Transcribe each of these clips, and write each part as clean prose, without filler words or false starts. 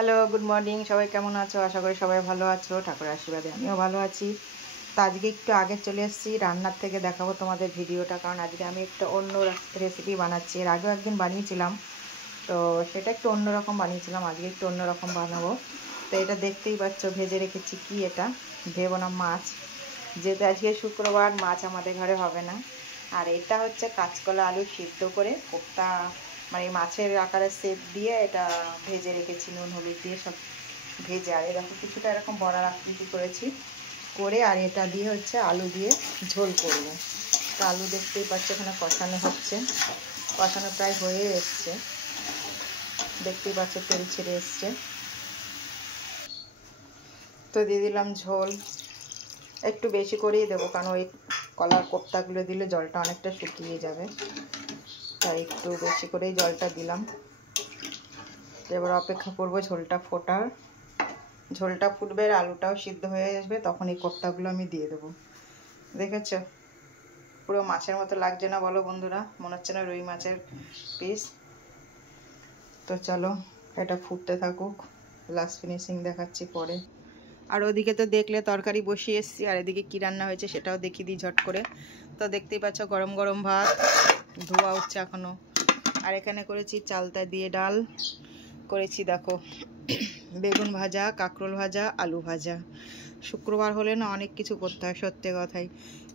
Hello, good morning. সবাই কেমন আছো? আশা করি সবাই ভালো আছো। ঠাকুরের আশীর্বাদে আমিও ভালো আছি। তো আজকে একটু আগে চলে এসেছি, রান্নার থেকে দেখাবো তোমাদের ভিডিওটা, কারণ আজকে আমি একটা অন্য রেসিপি বানাচ্ছি। এর আগেও একদিন বানিয়েছিলাম, তো সেটা একটু অন্যরকম বানিয়েছিলাম, আজকে একটু অন্যরকম বানাবো। তো এটা দেখতেই পাচ্ছ, ভেজে রেখেছি। কি এটা? ভেবো না মাছ, যেহেতু আজকে শুক্রবার, মাছ আমাদের ঘরে হবে না। আর এটা হচ্ছে কাঁচকলা আলু সিদ্ধ করে কোপ্তা, মানে মাছের আকারে সেপ দিয়ে এটা ভেজে রেখেছি, নুন হলুদ দিয়ে সব ভেজে। আর এরকম কিছুটা এরকম বড়ার আকৃতি করেছি করে, আর এটা দিয়ে হচ্ছে আলু দিয়ে ঝোল করবো। তো আলু দেখতেই পাচ্ছ এখানে কষানো হচ্ছে, কষানো প্রায় হয়ে এসছে, দেখতেই পাচ্ছ তেল ছেড়ে এসছে। তো দিয়ে দিলাম ঝোল, একটু বেশি করেই দেবো, কারণ ওই কলার কোপ্তাগুলো দিলে জলটা অনেকটা শুকিয়ে যাবে, তাই একটু বেশি করেই জলটা দিলাম। এবার অপেক্ষা করবো ঝোলটা ফোটার। ঝোলটা ফুটবে, আলুটাও সিদ্ধ হয়ে আসবে, তখন এই কোপ্তাগুলো আমি দিয়ে দেবো। দেখেছ, পুরো মাছের মতো লাগছে না বলো বন্ধুরা? মনে হচ্ছে না রুই মাছের পিস? তো চলো এটা ফুটতে থাকুক, লাস্ট ফিনিশিং দেখাচ্ছি পরে। আর ওদিকে তো দেখলে তরকারি বসিয়ে এসেছি, আর এদিকে কী রান্না হয়েছে সেটাও দেখিয়ে দিই ঝট করে। তো দেখতেই পাচ্ছ গরম গরম ভাত, ধোয়া হচ্ছে এখনও। আর এখানে করেছি চালতা দিয়ে ডাল করেছি, দেখো বেগুন ভাজা, কাঁকরোল ভাজা, আলু ভাজা। শুক্রবার হলে না অনেক কিছু করতে হয়, সত্যি কথাই।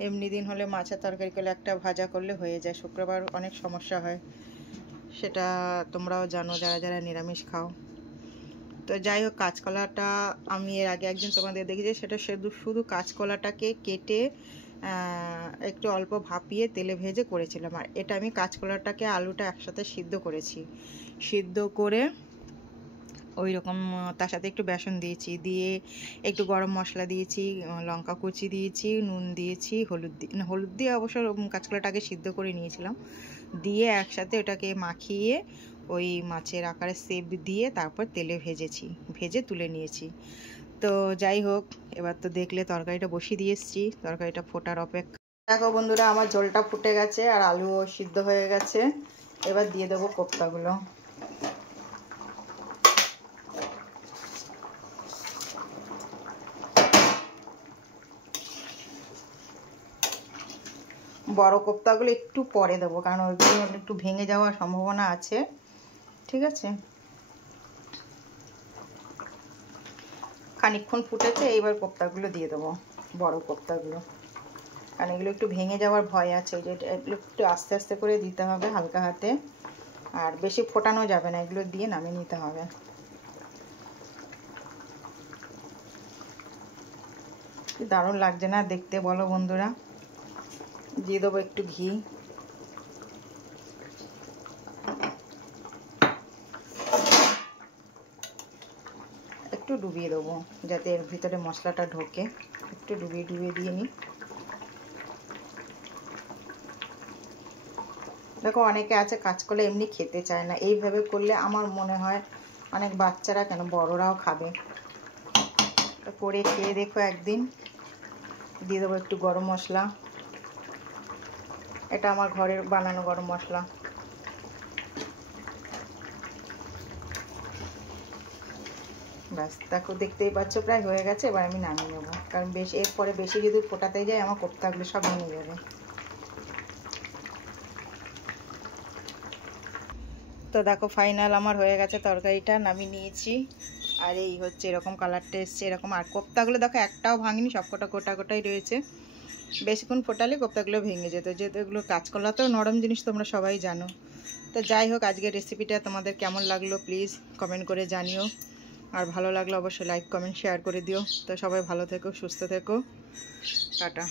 এমনি দিন হলে মাছের তরকারি করলে একটা ভাজা করলে হয়ে যায়, শুক্রবার অনেক সমস্যা হয়, সেটা তোমরাও জানো যারা যারা নিরামিষ খাও। তো যাই হোক, কাঁচকলাটা আমি এর আগে একদিন তোমাদের দেখেছি, সেটা শুধু কাঁচকলাটাকে কেটে একটু অল্প ভাপিয়ে তেলে ভেজে করেছিলাম। আর এটা আমি কাঁচকলাটাকে আলুটা একসাথে সিদ্ধ করেছি, সিদ্ধ করে ওই রকম তার সাথে একটু বেসন দিয়েছি, দিয়ে একটু গরম মশলা দিয়েছি, লঙ্কা কুচি দিয়েছি, নুন দিয়েছি, হলুদ দিয়ে অবশ্য কাঁচকলাটাকে সিদ্ধ করে নিয়েছিলাম, দিয়ে একসাথে ওটাকে মাখিয়ে ওই মাছের আকারে সেপ দিয়ে তারপর তেলে ভেজেছি, ভেজে তুলে নিয়েছি। তো যাই হোক, এবার তো দেখলে তরকারিটা বসিয়ে দিয়ে এসেছি, তরকারিটা ফোটার অপেক্ষা। দেখো বন্ধুরা, আমার ঝোলটা ফুটে গেছে আর আলুও সিদ্ধ হয়ে গেছে। এবার দিয়ে দেবো কোপ্তাগুলো। বড় কোপ্তাগুলো একটু পরে দেবো, কারণ ওইগুলো একটু ভেঙে যাওয়ার সম্ভাবনা আছে, ঠিক আছে? খানিকক্ষণ ফুটেছে, এইবার কোপ্তাগুলো দিয়ে দেবো, বড় কোপ্তাগুলো, কারণ এগুলো একটু ভেঙে যাওয়ার ভয় আছে। ওই যে এগুলো একটু আস্তে আস্তে করে দিতে হবে, হালকা হাতে, আর বেশি ফোটানো যাবে না, এগুলো দিয়ে নামিয়ে নিতে হবে। দারুণ লাগছে না দেখতে বলো বন্ধুরা? দিয়ে দেবো একটু ঘি, একটু ডুবিয়ে দেবো যাতে এর ভিতরে মশলাটা ঢোকে, একটু ডুবিয়ে ডুবিয়ে দিয়ে নিই। দেখো, অনেকে আছে কাঁচকলা এমনি খেতে চায় না, এইভাবে করলে আমার মনে হয় অনেক বাচ্চারা কেন বড়রাও খাবে। তো করে খেয়ে দেখো একদিন। দিয়ে দেবো একটু গরম মশলা, এটা আমার ঘরের বানানো গরম মশলা। ব্যাস, দেখো দেখতেই পাচ্ছ প্রায় হয়ে গেছে, এবার আমি নামিয়ে নেবো, কারণ বেশি এরপরে বেশি যদি ফোটাতে যাই আমার কোপ্তাগুলো সব ভেঙে যাবে। তো দেখো ফাইনাল আমার হয়ে গেছে, তরকারিটা নামিয়ে নিয়েছি। আর এই হচ্ছে এরকম কালারটা এসছে এরকম। আর কোপ্তাগুলো দেখো একটাও ভাঙিনি, সবকটা গোটা গোটাই রয়েছে। বেশিক্ষণ ফোটালে কোপ্তাগুলো ভেঙে যেত, যেহেতু এগুলো কাঁচকলাতেও নরম জিনিস, তোমরা সবাই জানো। তো যাই হোক, আজকের রেসিপিটা তোমাদের কেমন লাগলো প্লিজ কমেন্ট করে জানিও, আর ভালো লাগলে অবশ্যই লাইক কমেন্ট শেয়ার করে দিও। তো সবাই ভালো থেকো, সুস্থ থেকো, টাটা।